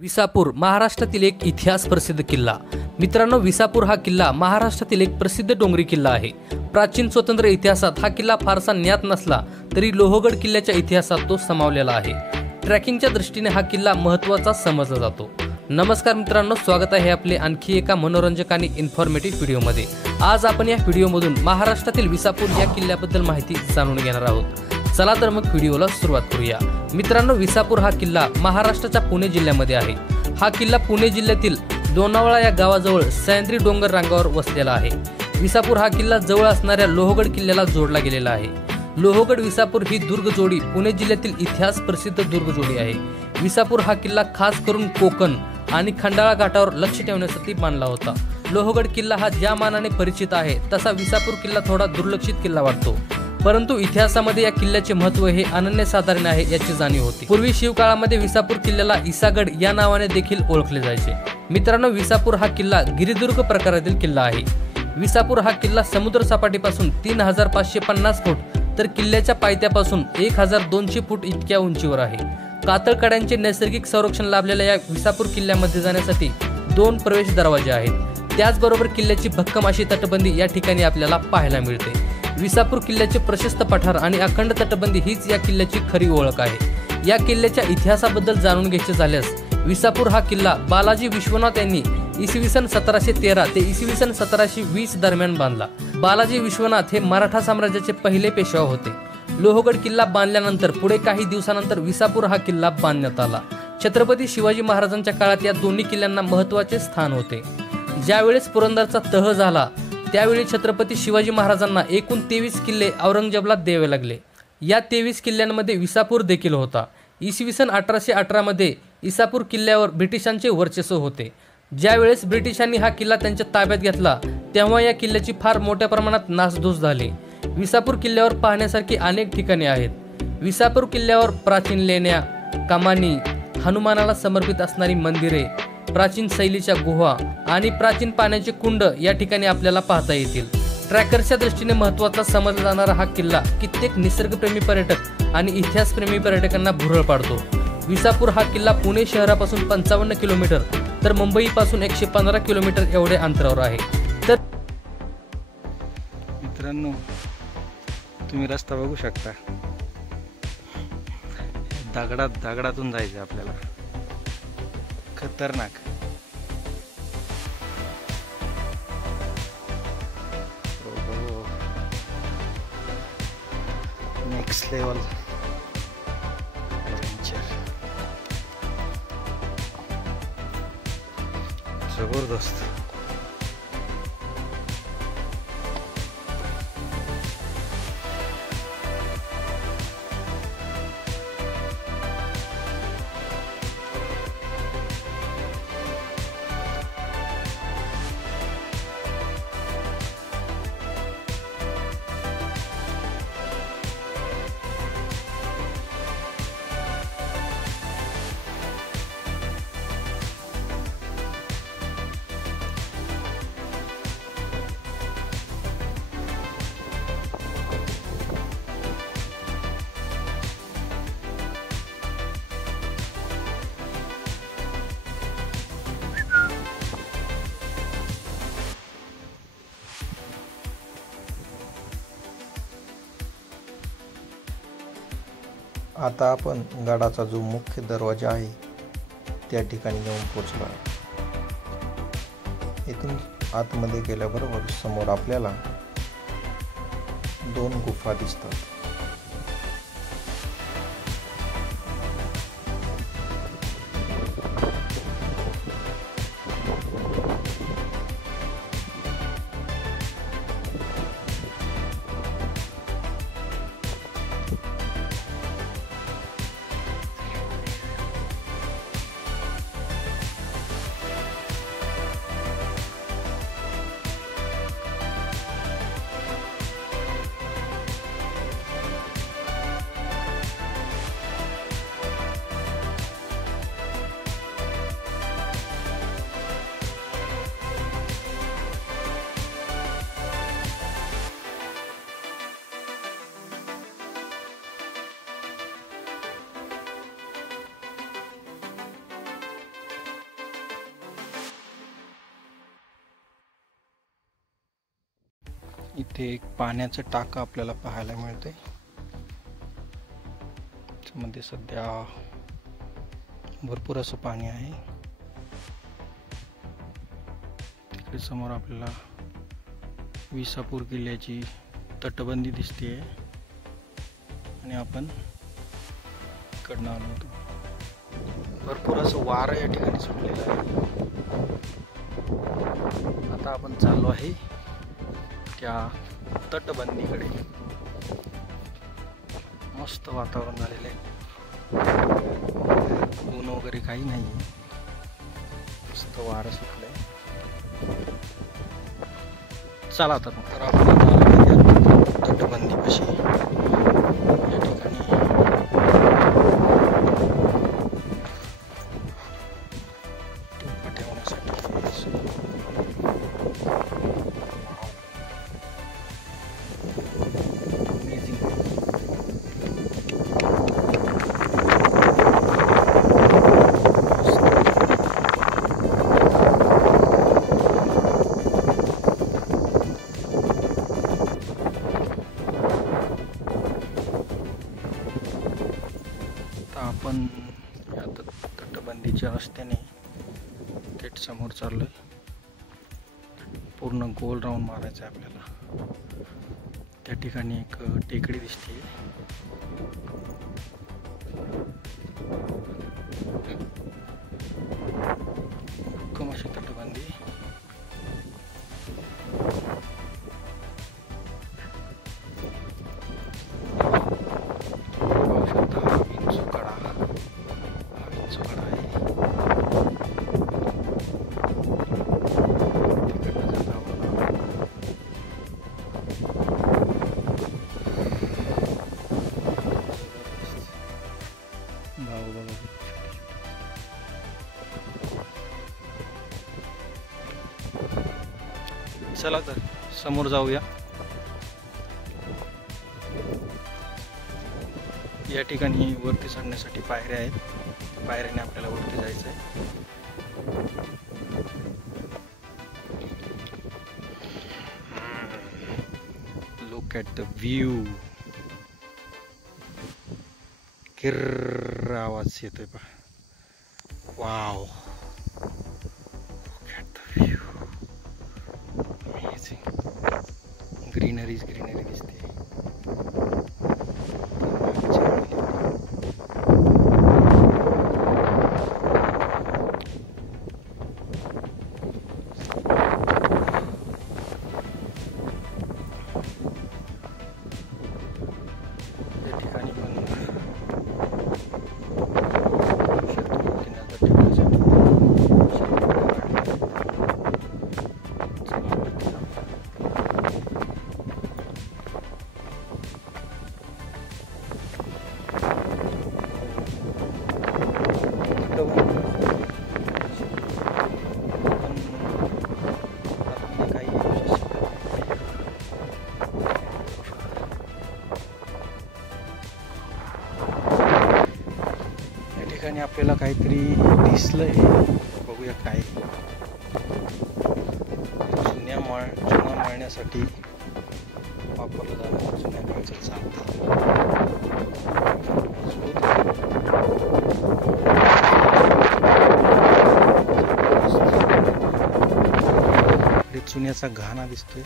विसापूर महाराष्ट्रातील एक इतिहास प्रसिद्ध किल्ला। मित्रांनो, विसापूर हा किल्ला महाराष्ट्रातील एक प्रसिद्ध डोंगरी किल्ला आहे। प्राचीन स्वतंत्र इतिहासात हा किल्ला फारसा ज्ञात नसला तरी लोहगड किल्ल्याच्या इतिहासात तो समावलेला आहे। ट्रॅकिंगच्या दृष्टीने हा किल्ला महत्त्वाचा समजला जातो। नमस्कार मित्रांनो, स्वागत आहे आपले आणखी एका मनोरंजक आणि इन्फॉर्मेटिव्ह व्हिडिओमध्ये। आज आपण या व्हिडिओमधून महाराष्ट्रातील विसापूर या किल्ल्याबद्दल माहिती जाणून घेणार आहोत। चला तर मग व्हिडिओला सुरुवात करूया। मित्रांनो, विसापूर हा किल्ला महाराष्ट्राच्या पुणे जिल्ह्यामध्ये आहे। हा किल्ला पुणे जिल्ह्यातील लोणावळा या गावाजवळ सह्याद्री डोंगर रांगावर वसलेला आहे। विसापूर हा किल्ला जवळ असणाऱ्या लोहगड किल्ल्याला जोडला गेलेला आहे। लोहगड विसापूर ही दुर्ग जोडी पुणे जिल्ह्यातील इतिहास प्रसिद्ध दुर्ग जोडी आहे। विसापूर हा किल्ला खास करून कोकण आणि खंडाळा घाटावर लक्ष ठेवण्यासाठी बांधला होता। लोहगड किल्ला हा ज्या मानाने परिचित आहे तसा विसापूर किल्ला थोडा दुर्लक्षित किल्ला वाटतो, परंतु इतिहासामध्ये या किल्ल्याचे महत्त्व हे अनन्यसाधारण आहे याची जाणीव होती। पूर्वी शिवकाळामध्ये विसापूर किल्ल्याला इसागड या नावाने देखील ओळखले जायचे। मित्रांनो, विसापूर हा किल्ला गिरिदुर्ग प्रकारातील किल्ला आहे। विसापूर हा किल्ला समुद्र सपाटीपासून 3550 फूट तर किल्ल्याच्या पायथ्यापासून 1200 फूट इतक्या उंचीवर आहे। कातळकड्यांचे नैसर्गिक संरक्षण लाभलेल्या या विसापूर किल्ल्यामध्ये जाण्यासाठी 2 प्रवेश दरवाजे आहेत। त्याचबरोबर किल्ल्याची भक्कम अशी तटबंदी या ठिकाणी आपल्याला पाहायला मिळते। विसापूर किल्ल्याचे प्रशस्त पठार आणि अखंड तटबंदी हीच या किल्ल्याची खरी ओळख आहे। या किल्ल्याच्या इतिहासाबद्दल जाणून घ्यायचे झाल्यास विसापूर हा किल्ला बालाजी विश्वनाथ यांनी इसवी सन 1713 ते इसवी सन 1720 दरम्यान बांधला। बालाजी विश्वनाथ हे मराठा साम्राज्याचे पहिले पेशवा होते। लोहगड किल्ला बांधल्यानंतर पुढे काही दिवसानंतर विसापूर हा किल्ला बांधण्यात आला। छत्रपती शिवाजी महाराजांच्या काळात या दोन्ही किल्ल्यांना महत्त्वाचे स्थान होते। ज्यावेळेस पुरंदरचा तह झाला त्यावेळी छत्रपती शिवाजी महाराजांना एकूण 23 किल्ले औरंगजेबला द्यावे लागले। या 23 किल्ल्यांमध्ये विसापूर देखील होता। इसवी सन 1818 मध्ये विसापूर किल्ल्यावर ब्रिटिशांचे वर्चस्व होते। ज्यावेळेस ब्रिटिशांनी हा किल्ला त्यांच्या ताब्यात घेतला तेव्हा या किल्ल्याची फार मोठ्या प्रमाणात नासधूस झाली। विसापूर किल्ल्यावर पाहण्यासारखी अनेक ठिकाणे आहेत। विसापूर किल्ल्यावर प्राचीन लेण्या, कमानी, हनुमानाला समर्पित असणारी मंदिरे, प्राचीन शैलीच्या गुहा आणि प्राचीन पाण्याचे कुंड या ठिकाणी आपल्याला पाहता येतील। ट्रॅकर्सच्या दृष्टीने महत्त्वाचा समजला जाणारा हा किल्ला कित्येक निसर्गप्रेमी पर्यटक आणि इतिहासप्रेमी पर्यटकांना भुरळ पाडतो। विसापूर हा किल्ला पुणे शहरापासून 55 किलोमीटर तर मुंबईपासून 115 किलोमीटर एवढे अंतरावर आहे। तर मित्रांनो, तुम्ही रस्ता बघू शकता। दगडातून जायचं आपल्याला, खतरनाक। नेक्स्ट लेवल जबरदस्त। आता आपण गडाचा जो मुख्य दरवाजा आहे त्या ठिकाणी जाऊन पोहोचलो आहे। इथून आतमध्ये गेल्याबरोबर समोर आपल्याला 2 गुफा दिसतात। इथे एक पाण्याचं टाकं आपल्याला पाहायला मिळते. त्यामध्ये सध्या भरपूर असं पाणी आहे. तिकडे समोर आपल्याला विसापूर किल्ल्याची तटबंदी दिसते आणि आपण इकडनं आलो होतो. भरपूर असं वारं या ठिकाणी सुटलेलं आहे. आता आपण चाललो आहे त्या तटबंदीकडे. मस्त वातावरण झालेलं आहे. ऊन वगैरे काही नाही आहे. मस्त वारं सुटलंय. चला तर आपण तटबंदीपाशी या ठिकाणी ठेवण्यासाठी आपण या तटबंदीच्या रस्त्याने थेट समोर चाललोय. पूर्ण गोल राऊंड मारायचं आहे आपल्याला. त्या ठिकाणी एक टेकडी दिसते. भक्कम अशी तटबंदी. पाहू शकता हा विंचूकडा आहे. चला तर समोर जाऊया. या ठिकाणी वरती चढण्यासाठी पायऱ्या आहेत. पायऱ्याने आपल्याला वरती जायचं आहे. Look at the view. किर्र आवाज येतोय पहा. Wow, look at the view. Amazing. Greeneries greenery दिसते. या ठिकाणी पण ठिकाणी आपल्याला काहीतरी दिसलंय. बघूया काय. जुन्या माळण्यासाठी वापरलं जाणारं जुन्या काळचं चालतं. चुन्याचा घाणा दिसतोय.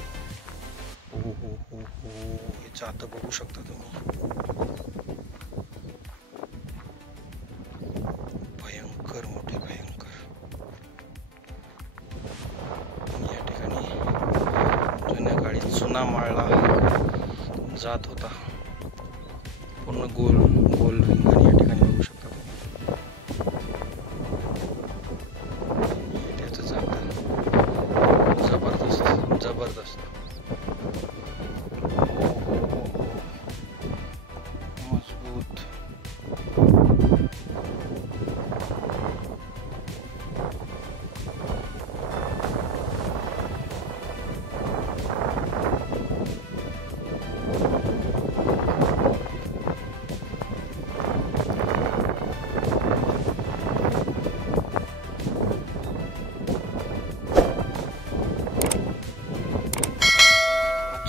हो हो हो हो, याच्या आता बघू शकता तुम्ही. भयंकर मोठे, भयंकर. या ठिकाणी जुन्या काळी चुना माळला जात होता. पूर्ण गोल गोल रिंगण या ठिकाणी बघू शकता. जबरदस्त जबरदस्त. मजबूत.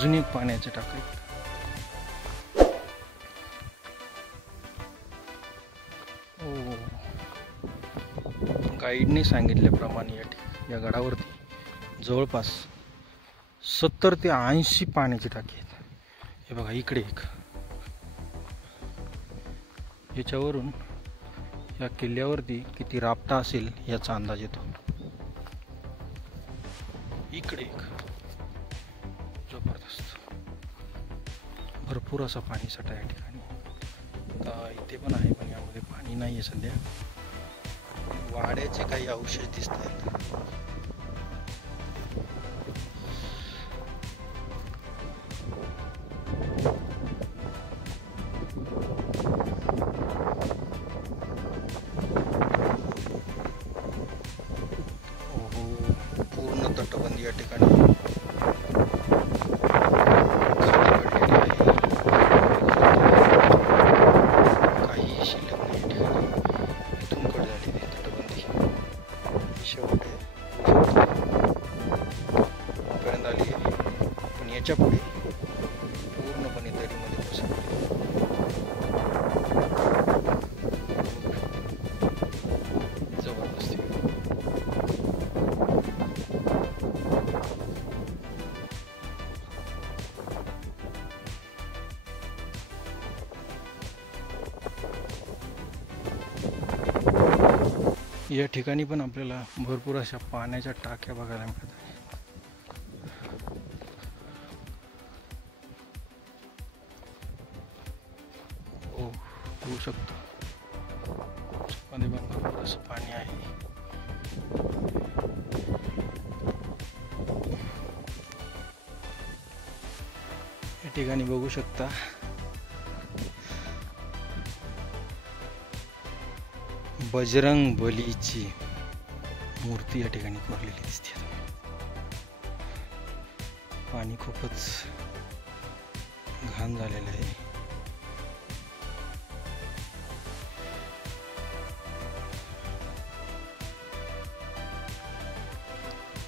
अजून एक पाण्याचे टाके. गाईडने सांगितल्याप्रमाणे या गडावरती जवळपास 70 ते 80 पाण्याची टाकी आहेत. हे बघा इकडे एक. याच्यावरून या किल्ल्यावरती किती राबता असेल याचा अंदाज येतो. इकडे एक जबरदस्त भरपूर असा पाणी साठा या ठिकाणी. आता इथे पण आहे, पण यामध्ये पाणी नाही आहे सध्या. वाड्याचे काही अवशेष दिसत आहेत. पूर्ण तटबंदी या ठिकाणी काही शिल्लक नाही. या ठिकाणी इथून कट झालेली आहे तटबंदी. शेवट पर्यंत आली आहे, पण याच्या पुढे पूर्णपणे दरीमध्ये घुसली. जबरदस्त. या ठिकाणी पण आपल्याला भरपूर अशा पाण्याच्या टाक्या बघायला मिळतात. होऊ शकतं मध्ये पण भरपूर असं पाणी आहे. या ठिकाणी बघू शकता बजरंग बलीची मूर्ती या ठिकाणी कोरलेली दिसते. पाणी खूपच घाण झालेलं आहे.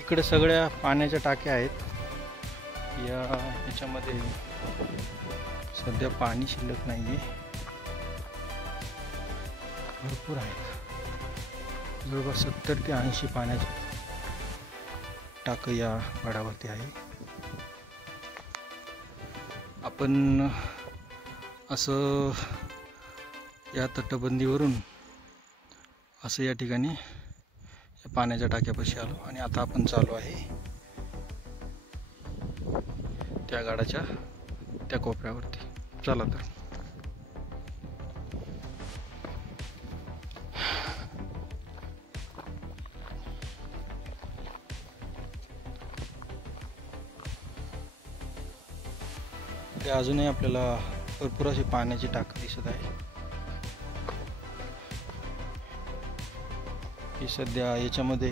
इकडे सगळ्या पाण्याच्या टाक्या आहेत. याच्यामध्ये सध्या पाणी शिल्लक नाहीये. भरपूर आहेत. जवळपास 70 ते 80 पाण्याचे टाकं या गडावरती आहे. आपण असं या तटबंदीवरून असं या ठिकाणी या पाण्याच्या टाक्यापाशी आलो आणि आता आपण चालू आहे त्या गडाच्या त्या कोपऱ्यावरती. चला तर. अजूनही आपल्याला भरपूर अशी पाण्याची टाकी दिसत आहे. ही सध्या याच्यामध्ये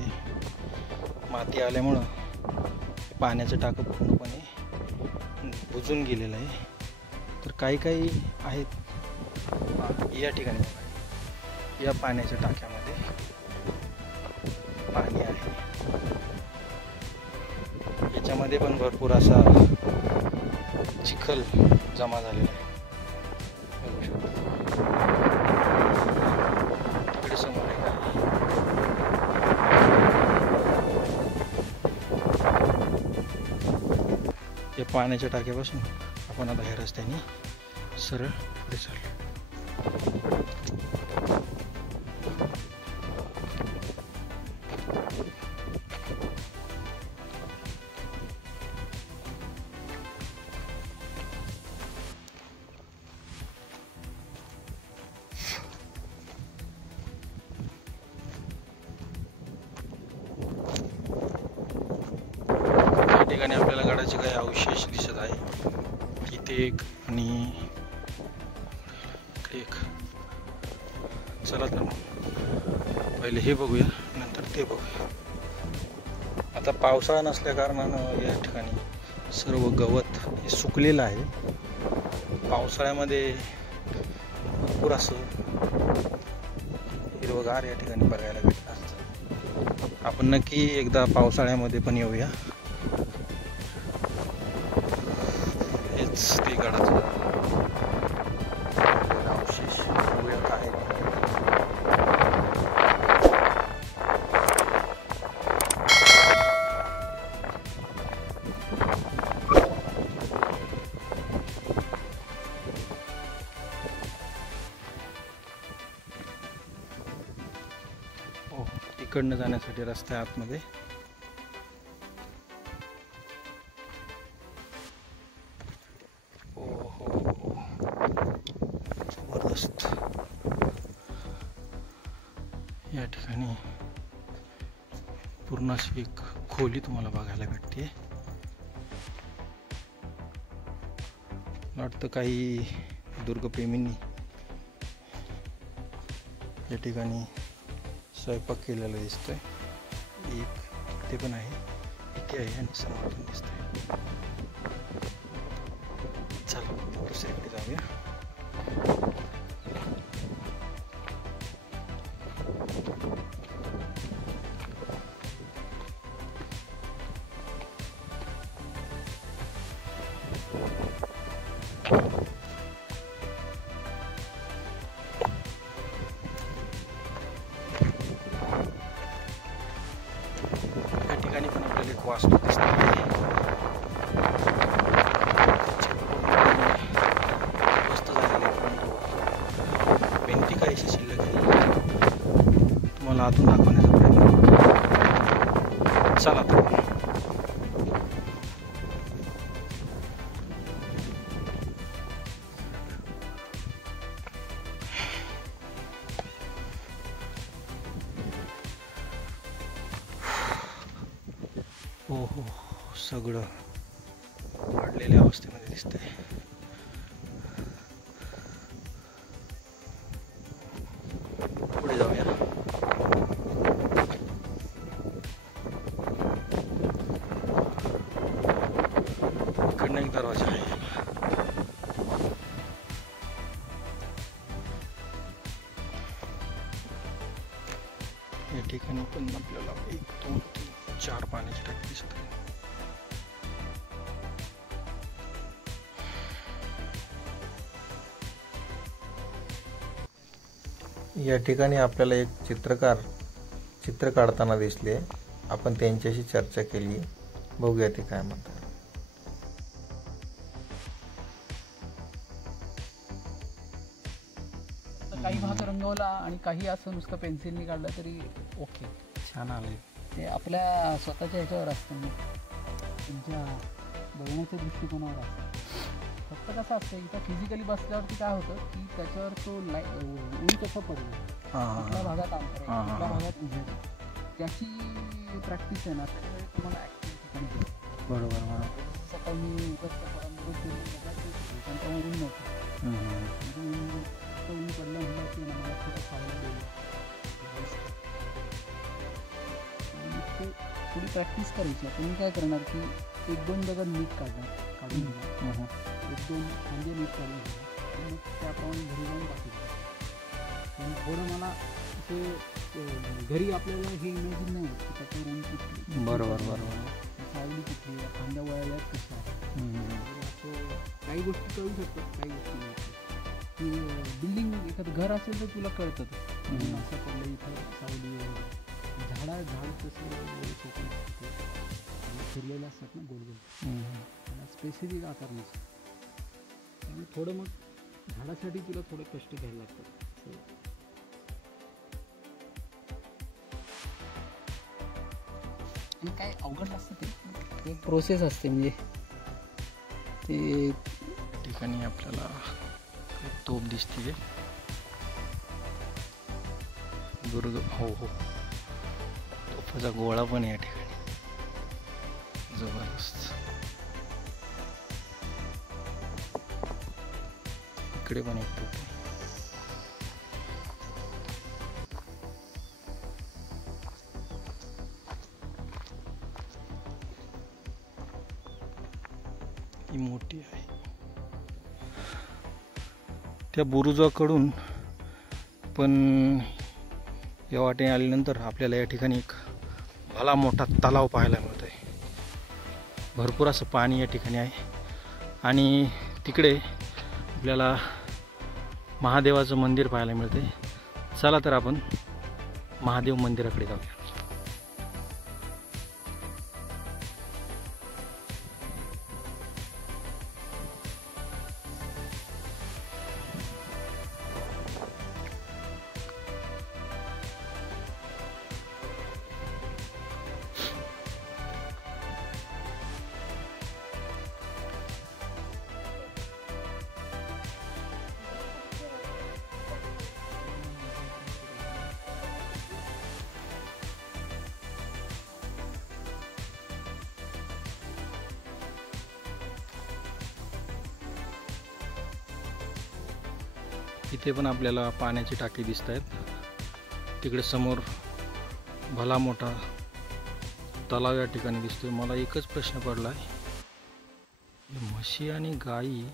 माती आल्यामुळं पाण्याचं टाकं पूर्णपणे बुजून गेलेलं आहे. तर काही काही आहेत या ठिकाणी या पाण्याच्या टाक्यामध्ये पाणी आहे. याच्यामध्ये पण भरपूर असा चिखल जमा झालेला आहे. तिकडे समोर आहे. या पाण्याच्या टाक्यापासून आपण आता ह्या रस्त्याने सरळ पुढे चाललो. ठिकाणी आपल्याला गडाचे काही अवशेष दिसत आहे. इथे एक आणि इकडे एक. चला तर पहिले हे बघूया, नंतर ते बघूया. आता पावसाळा नसल्या कारणानं या ठिकाणी सर्व गवत हे सुकलेलं आहे. पावसाळ्यामध्ये भरपूर असं हिरवगार या ठिकाणी बघायला भेटत असतं. आपण नक्की एकदा पावसाळ्यामध्ये पण येऊया. काही गडाचं अवशेष बघूयात आहे. इकडनं जाण्यासाठी रस्ता आहे आतमध्ये. जबरदस्त. या ठिकाणी पूर्ण अशी एक खोली तुम्हाला बघायला भेटते. वाटतं काही दुर्गप्रेमींनी या ठिकाणी स्वयंपाक केलेला दिसतोय. एक ते पण आहे, इथे आहे आणि समोर पण दिसतंय. चला दुसरीकडे जाऊया. या ठिकाणी पण आपल्याला एक वास्तू दिसते. मस्त झालेली आहे, पण भिंती काहीशी शिल्लक आहे. तुम्हाला आतून दाखवण्याचा प्रयत्न करू. चला तर. हो, सगळं वाढलेल्या अवस्थेमध्ये दिसतंय. पुढे जाऊया. इकडनं एक दरवाजा आहे. या ठिकाणी पण आपल्याला 1 2 3 4 पाण्याची टाकी दिसत आहे. या ठिकाणी आपल्याला एक चित्र काढताना दिसले. आपण त्यांच्याशी चर्चा केली. बघूया ते काय म्हणतात. काही भाग रंगवला आणि काही असं नुसतं पेन्सिलनी काढलं तरी ओके, छान आले. ते आपल्या स्वतःच्या ह्याच्यावर असतं, तुमच्या बघण्याच्या दृष्टिकोनावर असतं. फक्त कसं असतं, इथं फिजिकली बसल्यावरती काय होतं की त्याच्यावर तो ऊन कसं पडलं, कुठल्या भागात अंतर आहे, कुठल्या भागात उजेड, त्याची प्रॅक्टिस आहे ना. त्याच्यामुळे तुम्हाला ॲक्टिव्ह ठिकाणी दिसतं. बरोबर. सकाळी मी त्यांच्या ऊन नव्हतं, ऊन पडलं म्हणलं की मला थोडं खायला गेलं. थोडी प्रॅक्टिस करायची. आपण काय करणार की 1-2 दगड नीट काढून घेणार, 1-2 खांदे नीट काढून घेणार आणि मग त्याप्रमाणे घरी जाऊन बाकी आणि थोडं मला ते घरी आपल्याला हे इमॅजिन नाही होत की त्याच्यावर ऊन कुठली, बरोबर. सावली कुठली, खांद्या वळल्यात कशा, असं काही गोष्टी कळू शकतात, काही गोष्टी नाही. की बिल्डिंग एखादं घर असेल तर तुला कळतं असं पडलं इथं सावली झाड कसं फिरलेले असतात ना गोल त्याला स्पेसिफिक आकार नसतो. आणि थोडं मग झाडासाठी तुला थोडे कष्ट घ्यायला लागतात. आणि काय अवघड असतं ते एक प्रोसेस असते. म्हणजे ते ठिकाणी आपल्याला तोप दिसते. दुर्ग हो तोफाचा गोळा पण या ठिकाणी जबरदस्त. इकडे पण एक तोफ आहे. ही मोठी आहे. त्या बुरुजाकडून पण या वाटेने आल्यानंतर आपल्याला या ठिकाणी एक भला मोठा तलाव पाहायला मिळतोय. भरपूर असं पाणी या ठिकाणी आहे आणि तिकडे आपल्याला महादेवाचं मंदिर पाहायला मिळते. चला तर आपण महादेव मंदिराकडे जाऊया. इथे पण आपल्याला पाण्याची टाकी दिसत आहेत. तिकडे समोर भला मोठा तलाव या ठिकाणी दिसतोय. मला एकच प्रश्न पडला आहे, म्हशी आणि गायी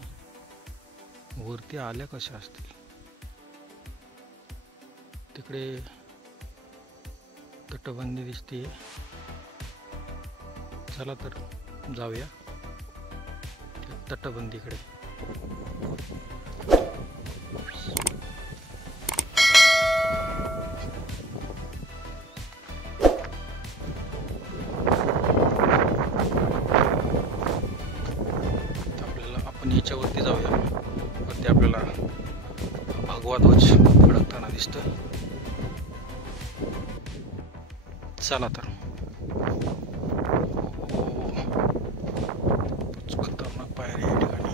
वरती आल्या कशा असतील? तिकडे तटबंदी दिसते. चला तर जाऊया त्या तटबंदीकडे. आपण याच्यावरती जाऊया. वरती आपल्याला भगवा ध्वज फडकताना दिसतोय. चला तर. खतरनाक पायऱ्या या ठिकाणी.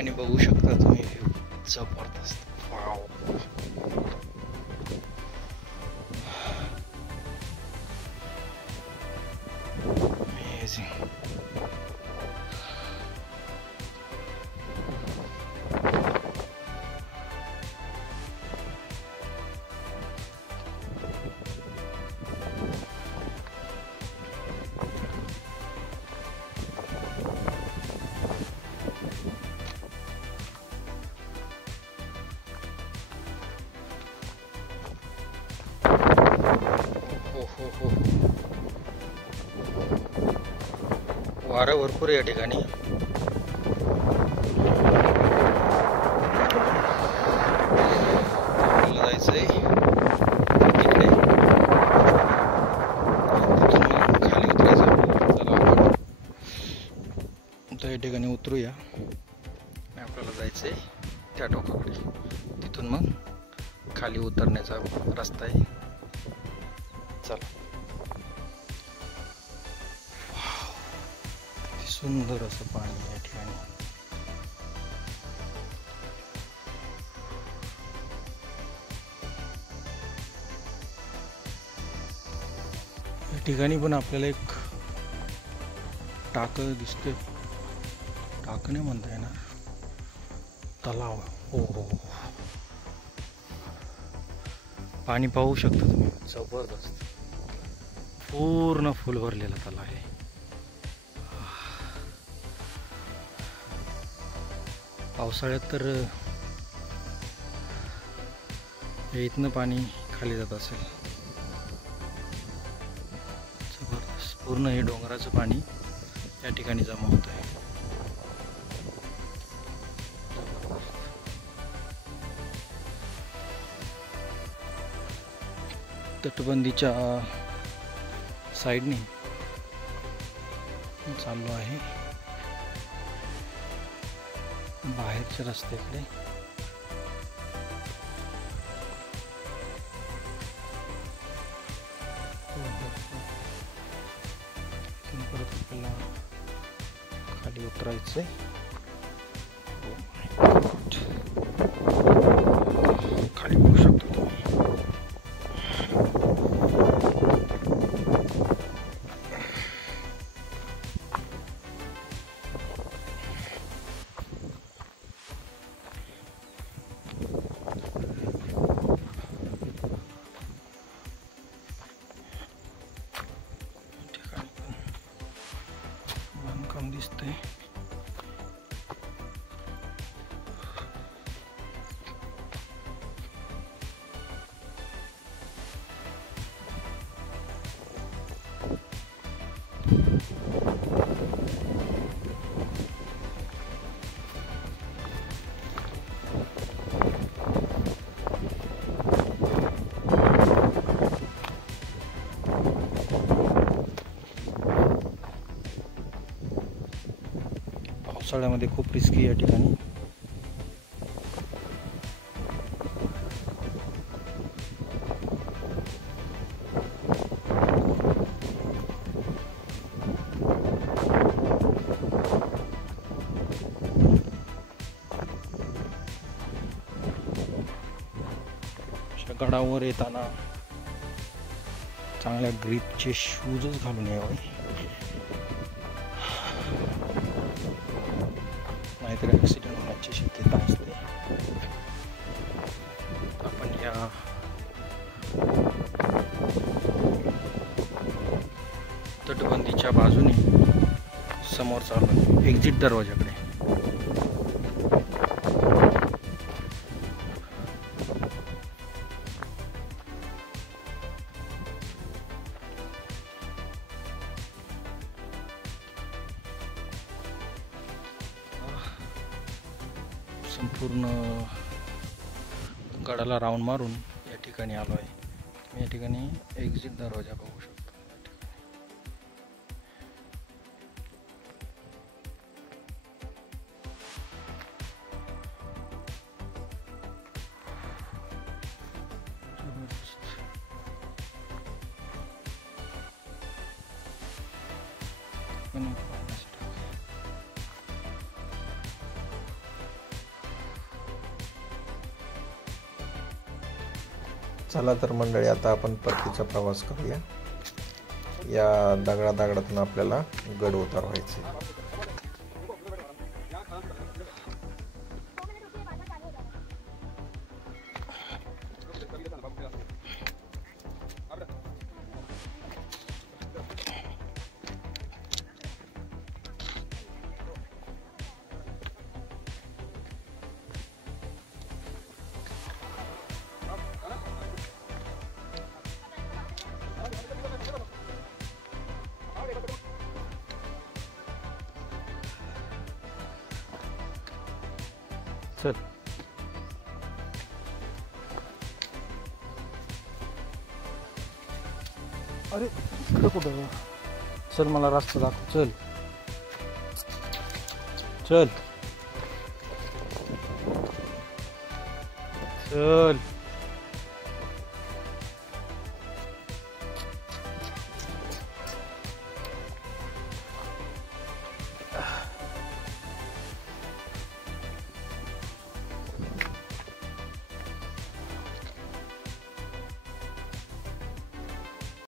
आणि बघू शकता तुम्ही जबरदस्त. वाव. अमेझिंग. वारं भरपूर आहे या ठिकाणी. आपल्याला जायचंय तिकडे. खाली उतरायचं. चला आता या ठिकाणी उतरूया. आपल्याला जायचंय त्या टोकाकडे. तिथून मग खाली उतरण्याचा रस्ता आहे. चला. सुंदर असं पाणी या ठिकाणी. या ठिकाणी पण आपल्याला एक टाक दिसते. टाक नाही म्हणता येणार, तलाव. हो हो, पाणी पाहू शकता तुम्ही. जबरदस्त. पूर्ण फुल भरलेला तलाव आहे. पावसाळ्यात तर इथनं पाणी खाली जात असेल. जबरदस्त. पूर्ण हे डोंगराचं पाणी या ठिकाणी जमा होत आहे. तटबंदीच्या साईडने चाललो आहे बाहेरच्या रस्त्याकडे. परत आपल्याला खाली उतरायचंय. खाली बघू शकतो तुम्ही. दिसतंय. पावसाळ्यामध्ये खूप रिस्की या ठिकाणी. गडावर येताना चांगल्या ग्रीपचे शूजच घालून यावे, नाहीतर ॲक्सिडेंट होण्याची शक्यता असते. आपण या तटबंदीच्या बाजूने समोर चाललो एक्झिट दरवाजाकडे. संपूर्ण गडाला राऊंड मारून या ठिकाणी आलो आहे. तुम्ही या ठिकाणी एक्झिट दरवाजा बघू शकता. चला तर मंडळी, आता आपण परतीचा प्रवास करूया. या दगडातून आपल्याला गड उतारवायचे. चल अरे इकडं कुठं? चल मला रस्ता दाखव. चल चल चल